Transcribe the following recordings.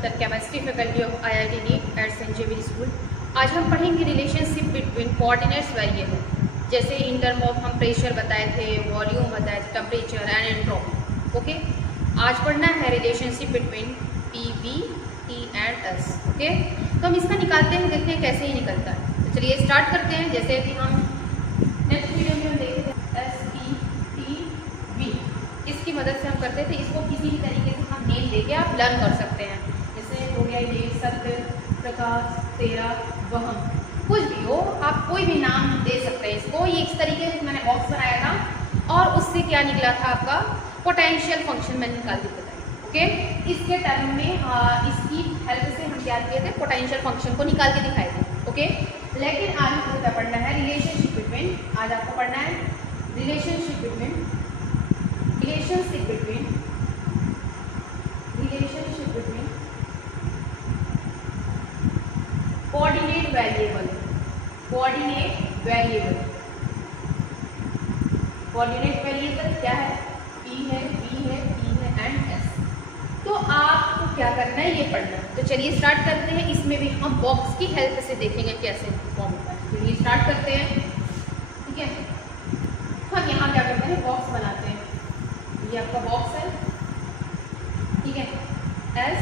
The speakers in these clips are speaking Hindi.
Akhtar, chemistry faculty of IIT NEET at Saint Xavier school. आज हम पढ़ेंगे रिलेशनशिप बिटवीन कोऑर्डिनेट्स वेरिएबल, जैसे इन टर्म ऑफ हम प्रेशर बताए थे, वॉल्यूम बताए थे, टेम्परेचर एंड एंट्रोपी। ओके, आज पढ़ना है relationship between P, V, T and S। Okay, तो हम इसका निकालते हैं, देखते हैं कैसे ही निकलता है। तो चलिए स्टार्ट करते हैं। जैसे कि हम नेक्स्ट वीडियो में हम देखे थे S, P, T, V, इसकी मदद से हम करते थे। इसको किसी भी तरीके से हम नेम देके आप लर्न कर सकते हैं। जैसे हो गया ये सत्य, प्रकाश, तेरा, वहम, कुछ भी हो आप कोई भी नाम दे सकते हैं इसको। ये इस तरीके से मैंने बॉक्स बनाया था और उससे क्या निकला था आपका पोटेंशियल फंक्शन मैंने निकाल दिया था। ओके, इसके टर्म में इसकी हेल्प से हम क्या किए थे, पोटेंशियल फंक्शन को निकाल के दिखाए थे। ओके, लेकिन आज हमको क्या पढ़ना है, रिलेशनशिप बिटवीन, आज आपको पढ़ना है रिलेशनशिप बिटवीन कोऑर्डिनेट वेरिएबल क्या है, P है, V है, T है एंड S। तो आपको क्या करना है, ये पढ़ना है। तो चलिए स्टार्ट करते हैं। इसमें भी हम बॉक्स की हेल्प से देखेंगे कैसे फॉर्म होता है। चलिए स्टार्ट करते हैं। ठीक है, हम यहाँ क्या करते हैं, बॉक्स बनाते हैं। ये आपका बॉक्स है, ठीक है, S,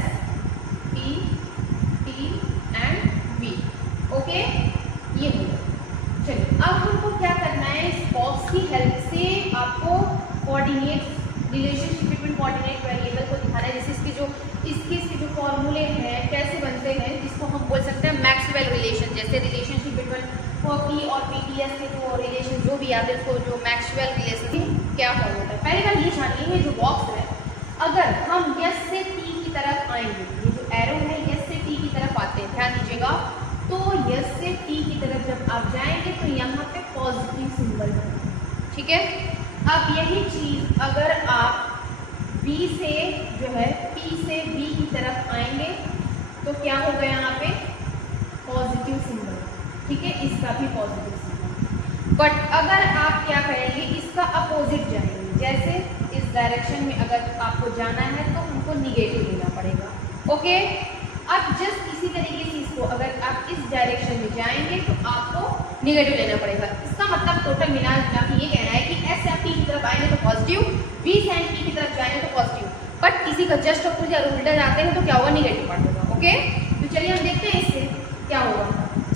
P, T and V। Okay, ये हो गया। चलिए अब हमको क्या करना है, इस बॉक्स की हेल्प से आपको coordinate relationship between coordinate variable को दिखाना है। जैसे इसके जो फॉर्मूले हैं कैसे बनते हैं, जिसको हम बोल सकते हैं मैक्सवेल रिलेशन। जैसे रिलेशनशिप बिटवीन P और PTS के जो रिलेशन जो भी आते हैं उसको जो मैक्सवेल रिलेशन क्या फॉर्म होता है। पहले बार ये जानिए, जो बॉक्स है अगर हम S से T की तरफ आएंगे, ये जो एरो है S से T की तरफ आते हैं, ध्यान दीजिएगा। तो S से T की तरफ जब आप जाएंगे तो यहाँ पे पॉजिटिव सिंबल है, ठीक है। अब यही चीज अगर आप B से जो है P से V की तरफ आएंगे तो क्या होगा, यहाँ पे पॉजिटिव सिंबल, ठीक है, इसका भी पॉजिटिव सिंबल। बट अगर आप क्या करेंगे, इसका अपोजिट जाएंगे, जैसे इस डायरेक्शन में अगर आपको जाना है तो हमको निगेटिव लेना पड़ेगा। ओके, अब जस्ट इसी तरीके से इसको अगर आप इस डायरेक्शन में जाएंगे तो आपको निगेटिव लेना पड़ेगा। इसका मतलब टोटल मिला जुला के ये कहना है कि S से P की तरफ आएंगे तो पॉजिटिव, V से P की तरफ जाएंगे तो पॉजिटिव, बट किसी का जस्ट अपोजिट या उल्टा जाते हैं तो क्या होगा, निगेटिव पार्ट होगा। ओके, तो चलिए हम देखते हैं इससे क्या होगा।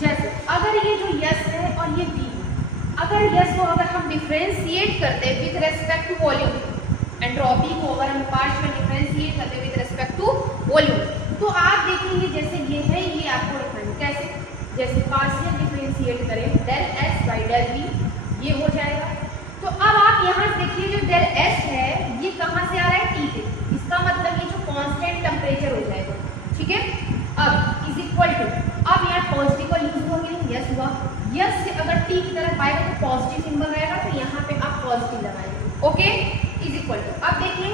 जैसे अगर ये जो S है और ये V, अगर S को अगर हम डिफ्रेंशिएट करते हैं with respect to volume, entropy को अगर हम पार्ट्स में डिफ्रेंशिएट करते हैं विद रेस्पेक्ट टू वॉल्यूम, तो आप देखेंगे जैसे ये है, ये आपको लिखना कैसे, जैसे पार्शियल डिफरेंशिएट करें del S by del V, ये हो जाएगा। तो अब आप यहाँ देखिए जो डेल S है ये कहाँ से आ रहा है, T से, इसका मतलब ये जो कांस्टेंट टेम्परेचर हो जाएगा, ठीक है। अब इज इक्वल टू, अब यहाँ पॉजिटिव का यूज हो गया, यस हुआ, यस से अगर T की तरफ आएगा तो पॉजिटिव सिंबल रहेगा, तो यहाँ पे आप पॉजिटिव लगाएंगे। ओके, इज इक्वल टू, अब देखिए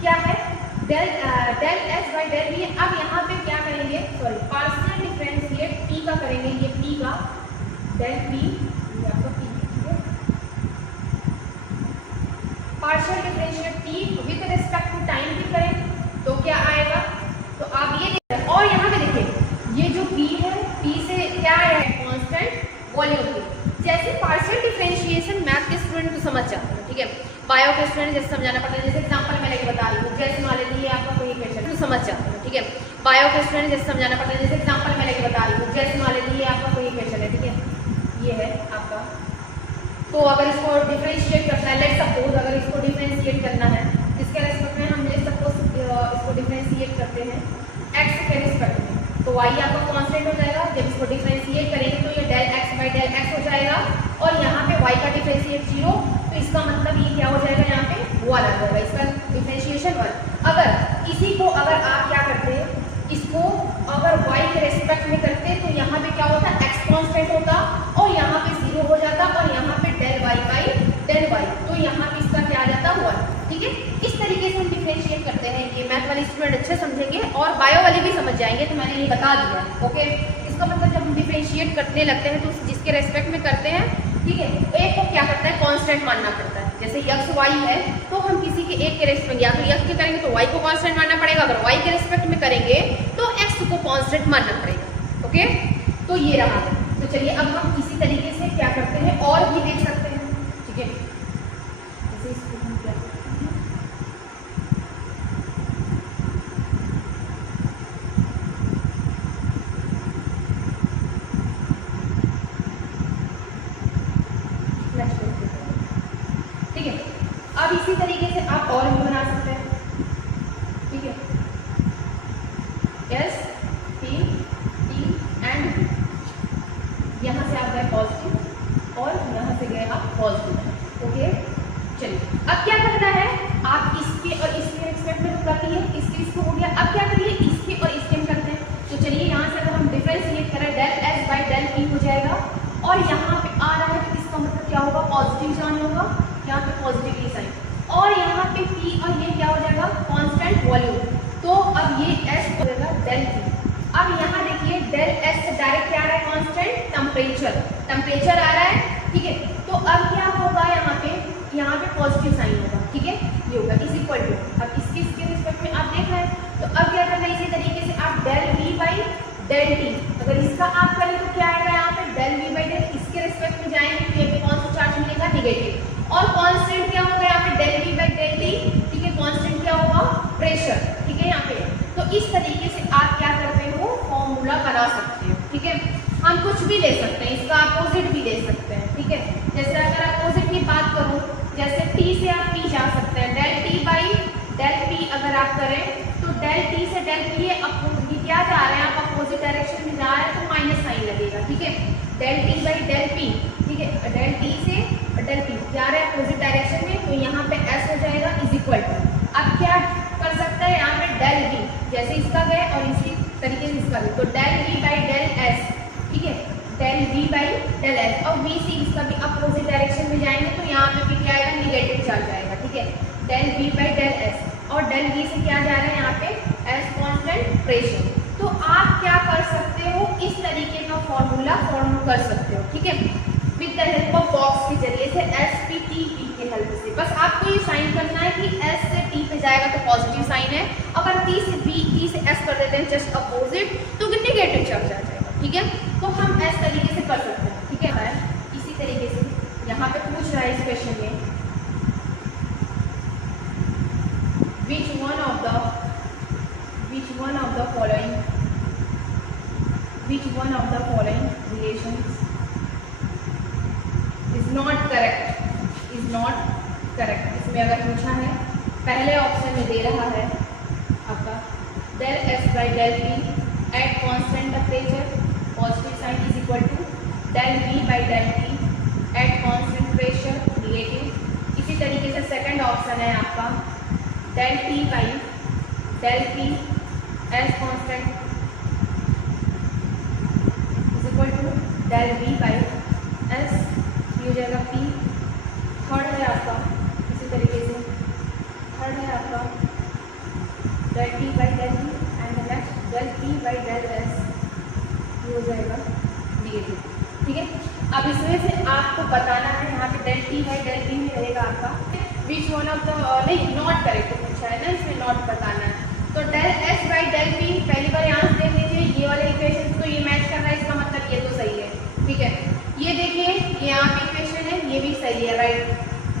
क्या है, del S by del V। अब यहाँ पे क्या करेंगे, सॉरी पार्शियल डिफरेंशिएट P का करेंगे, ये P का डेल P, ये आपका P, ठीक है, partial differentiate P with respect to time भी करें तो क्या आएगा, तो आप ये देखिए। और यहाँ पे देखिए ये जो P है, P से क्या है, कांस्टेंट वॉल्यूम। जैसे पार्शियल डिफरेंशिएशन मैथ के स्टूडेंट को समझ जाते हैं, ठीक है, बायो के स्टूडेंट जैसे समझाना पड़ता है। जैसे एग्जांपल मैं लेके बता रही हूँ, जैसे मान लीजिए आपका कोई क्वेश्चन तो समझ जाते हैं, ठीक है, बायो के स्टूडेंट जैसे समझाना पड़ता है। जैसे एग्जांपल मैं लेके बता रही हूँ, जैसे मान लीजिए आपका कोई क्वेश्चन है, ठीक है, ये है आपका, तो अगर इसको डिफरेंशिएट करना है, लेट सपोज अगर इसको डिफरेंशिएट करना है, इसके रेस्पेक्ट में हम लेट सपोज इसको डिफरेंशिएट करते हैं x के रेस्पेक्ट में, तो y आपका कांस्टेंट हो जाएगा। जब इसको डिफरेंशिएट करेंगे तो ये del x by del x हो जाएगा, और यहाँ पे y का डिफरेंशिएट 0, तो इसका मतलब ये क्या हो जाएगा, यहाँ पे 1 आ जाएगा, इसका डिफरेंशिएशन 1। अगर इसी को अगर आप क्या करते हैं, इसको अगर y के रेस्पेक्ट में करते तो यहाँ पे क्या होता, x कांस्टेंट होता और यहाँ पे 0 हो जाता, और यहाँ पे del y by del y, तो यहाँ पे इसका क्या आ जाता, 1, ठीक है। इस तरीके से हम डिफरेंशिएट करते हैं। ये मैथ वाले स्टूडेंट अच्छे समझेंगे और बायो वाले भी समझ जाएंगे, तो मैंने ये बता दिया है। ओके, इसका मतलब जब हम डिफरेंशिएट करने लगते हैं तो जिसके रेस्पेक्ट में करते हैं, ठीक है, एक को क्या करता है, कांस्टेंट मानना पड़ता है। जैसे x y है तो हम किसी के एक के रेस्पेक्ट, या तो x के करेंगे तो y को कांस्टेंट मानना पड़ेगा, अगर y के रेस्पेक्ट में करेंगे कांस्टेंट मानना पड़ेगा। ओके, तो ये रहा। तो चलिए अब हम इसी तरीके से क्या करते हैं और भी देख सकते हैं। ठीक है, जैसे इसको हम क्या करते हैं, ठीक है। अब इसी तरीके से आप और भी बना सकते हैं। ठीक है, एस टी टी एंड यहाँ से आप गए पॉजिटिव और यहाँ से गए आप पॉजिटिव। ओके, चलिए अब क्या करना है, आप इसके और इसके रिस्पेक्ट में कर लिए, इसके इसको हो गया। अब क्या करिए, इसके और इसके में करते हैं। तो चलिए यहाँ से अगर हम डिफरेंशिएट करें, del S by del P हो जाएगा और यहाँ पे आ रहा है तो इसका मतलब क्या होगा, पॉजिटिव साइन होगा, यहाँ पे पॉजिटिव साइन, और यहाँ पे पी और ये क्या हो जाएगा, कांस्टेंट वॉल्यूम। तो अब ये एस हो जाएगा डेल पी। अब यहाँ देखिए डेल एस से डायरेक्ट क्या आ रहा है, कांस्टेंट टेम्परेचर, टेम्परेचर आ रहा है। ठीक है, तो अब क्या होगा, यहाँ पे पॉजिटिव साइन होगा। ठीक है, ये होगा इज इक्वल टू, अब इसके रिस्पेक्ट में आप देख रहे हैं। तो अब क्या करना है, इसी तरीके से आप del V by del T, अगर इसका आप करें तो क्या आएगा, यहाँ पे डेल वी बाई डेल, इसके रिस्पेक्ट में जाएंगे तो ये पे कौन सा चार्ज मिलेगा, निगेटिव, और कांस्टेंट क्या होगा यहाँ पे del V by del T. ठीक है, कांस्टेंट क्या होगा, प्रेशर। ठीक है, यहाँ पे तो इस तरीके से आप क्या करते हो, फॉर्मूला बना सकते हो। ठीक है, हम कुछ भी ले सकते हैं, इसका अपोजिट भी ले सकते हैं। ठीक है, जैसे अगर अपोजिट की बात करूं, जैसे टी से आप पी जा सकते हैं, del T by del P अगर आप करें तो डेल टी से डेल पी क्या जा रहे हैं, आप अपोजिट डायरेक्शन में जा रहे हैं तो माइनस साइन लगेगा। ठीक है, del T by del P. ठीक है, डेल टी से डेल पी जा रहे हैं अपोजिट डायरेक्शन में, तो यहाँ पे एस हो जाएगा इज इक्वल टू, अब क्या कर सकते हैं, यहाँ पे डेल वी, जैसे इसका गए और इसी तरीके से इसका भी, तो del V by del S. ठीक है, del V by del S, और वी सी इसका भी अपोजिट डायरेक्शन में जाएंगे तो यहाँ पे भी क्या आएगा, निगेटिव चार्ज आएगा। ठीक है, del V by del S, और डेल वी से क्या जा रहा है, यहाँ पे एस कांस्टेंट प्रेशर। तो आप क्या कर सकते हो, इस तरीके का फॉर्मूला फॉर्म कर सकते हो। ठीक है, with the help of box के जरिए से एस पी टी पी के हेल्प से, बस आपको ये साइन करना है कि एस से टी पे जाएगा तो पॉजिटिव साइन है, अगर टी से बी, टी से एस कर देते हैं जस्ट अपोजिट तो निगेटिव चार्ज आ जाएगा। ठीक है, तो हम इस तरीके से कर सकते हैं। ठीक है, इसी तरीके से यहाँ पे पूछ रहा है इस क्वेश्चन में, which one of the following relations is not correct। इसमें अगर पूछा है, पहले ऑप्शन में दे रहा है आपका del S by del P at constant temperature, positive sign is equal to del V by del P at constant pressure, negative. इसी तरीके से सेकंड ऑप्शन है आपका del T by del P S constant is equal to del V by S, ये हो जाएगा पी। थर्ड है आपका इसी तरीके से, थर्ड है आपका del T by del P and next del P by del S, ये हो जाएगा निगेटिव। ठीक है, अब इसमें से आपको बताना है, यहाँ पे del T by del P में रहेगा आपका विच वन ऑफ द, नहीं नॉट करेक्ट पूछा है ना, इसमें नॉट बताना है। तो del S by del P, पहली बार यहाँ से देख लीजिए, ये वाले इक्वेशन तो ये मैच कर रहा है, इसका मतलब ये तो सही है। ठीक है, ये देखिए ये यहाँ पे इक्वेशन है, ये भी सही है, right.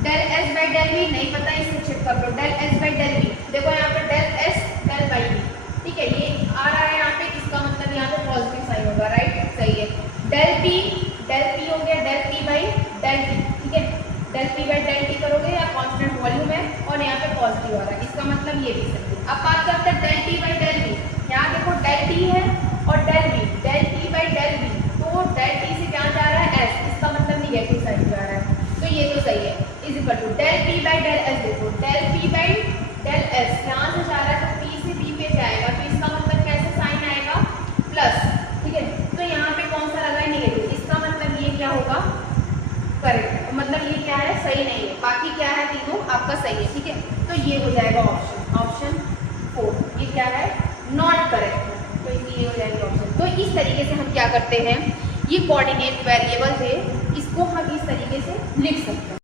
Del S by del v नहीं पता, इसे चेक कर लो, del S by del v, देखो यहाँ पे del s del by v. ठीक है, ये आ रहा है यहाँ पे, इसका मतलब यहाँ पे पॉजिटिव साइन होगा, राइट, सही है। डेल पी हो गया del P by del T. ठीक है, del P by del T करोगे या कांस्टेंट वॉल्यूम है और यहाँ पे पॉजिटिव आ रहा है, इसका मतलब ये भी सही है। अब बात करते हैं del T by del V, यहाँ देखो डेल टी है और del V, del T by del V, तो डेल टी से क्या जा रहा है एस, इसका मतलब निगेटिव साइन जा रहा है, तो ये तो सही है। Is equal to del P by del s, देखो del P by del s यहाँ से जा रहा है तो पी से बी पे जाएगा, तो इसका मतलब कैसे साइन आएगा, प्लस। ठीक है, तो यहाँ पे कौन सा लगा है, निगेटिव, इसका मतलब ये क्या होगा, करेक्ट, मतलब ये क्या है, सही नहीं है, बाकी क्या है तीनों आपका सही है। ठीक है, तो ये हो जाएगा ऑप्शन 4, ये क्या है, नॉट करेक्ट है, तो ये हो जाएगा ऑप्शन। तो इस तरीके से हम क्या करते हैं, ये कोऑर्डिनेट वेरिएबल थे, इसको हम इस तरीके से लिख सकते हैं।